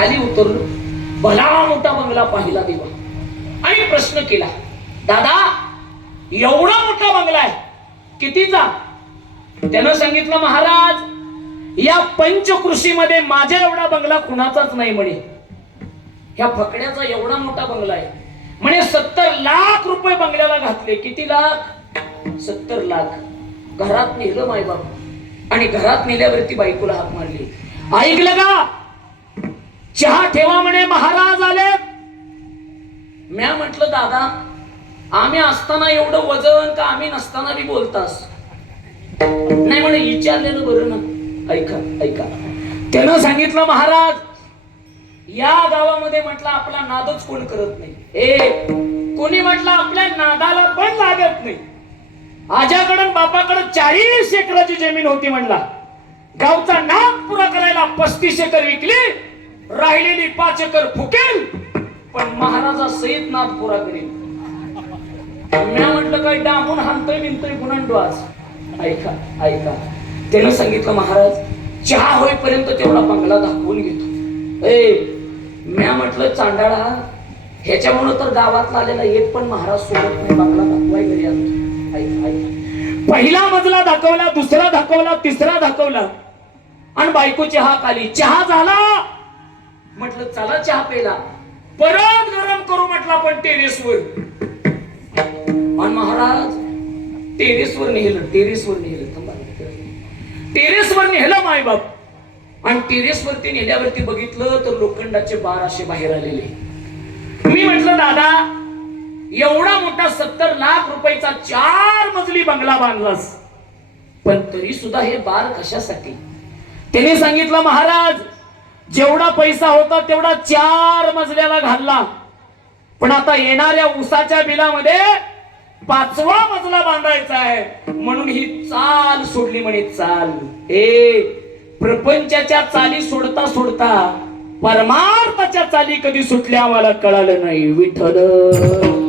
खाली उतरलो भला मोठा बंगला पाहिला देवा आणि प्रश्न केला दादा एवढा मोठा बंगला आहे कितीचा त्यानं सांगितलं महाराज या पंचकृषीमध्ये माझ्या एवढा बंगला कुणाचाच नाही म्हणे. ह्या फकड्याचा एवढा मोठा बंगला आहे. म्हणे सत्तर लाख रुपये बंगल्याला घातले. किती लाख? सत्तर लाख. घरात नेलं माय बाप आणि घरात नेल्यावरती बायकोला हात मारली. ऐकलं का? चहा ठेवा म्हणे महाराज आले. म्या म्हटलं दादा आम्ही असताना एवढं वजन का आम्ही नसताना बी बोलतास? नाही म्हणे विचारलेलं बरं ना. ऐका ऐका. त्यानं सांगितलं महाराज या गावामध्ये म्हटलं आपला नादच कोण करत नाही. ए कोणी म्हटलं आपल्या नादाला पण लागत नाही. आज्याकडं बापाकडं चाळीस एकराची जमीन होती म्हणला. गावचा नाद पुरा करायला पस्तीस एकर विकली. राहिलेली पाच एकर फुकेल पण महाराजा सहित पुरा करेल. म्या म्हटलं काय डांबून हानतोय बिनतोय गुणांडो आज. ऐका ऐका. त्यानं सांगितलं महाराज चहा होईपर्यंत तेवढा बंगला दाखवून घेतो. ए म्या म्हटलं चांडाळा ह्याच्यामुळं तर गावातला आलेला एक पण महाराज सोडत नाही बंगला दाखवाय घरी आणतो ऐका ऐका. पहिला मजला दाखवला दुसरा दाखवला तिसरा दाखवला. आणि बायको चहा खाली चहा झाला. म्हटलं चला चहा पेला परत गरम करू म्हटलं आपण टेरेसवर. आणि महाराज टेरेसवर नेलं टेरेसवर नेलं. थांबा टेरेसवर नेलं मायबाप. आणि टेरेसवरती नेल्यावरती बघितलं तर लोखंडाचे बार असे बाहेर आलेले. मी म्हटलं दादा एवढा मोठा सत्तर लाख रुपयाचा चार मजली बंगला बांधलास. पण तरी सुद्धा हे बार कशासाठी? त्याने सांगितलं महाराज जेवढा पैसा होता तेवढा चार मजल्याला घालला. पण आता येणाऱ्या उसाच्या बिलामध्ये पाचवा मजला बांधायचा आहे. म्हणून ही चाल सोडली म्हणे चाल. ए प्रपंचाच्या चाली सोडता सोडता परमार्थाच्या चाली कधी सुटल्या आम्हाला कळालं नाही. विठ्ठल!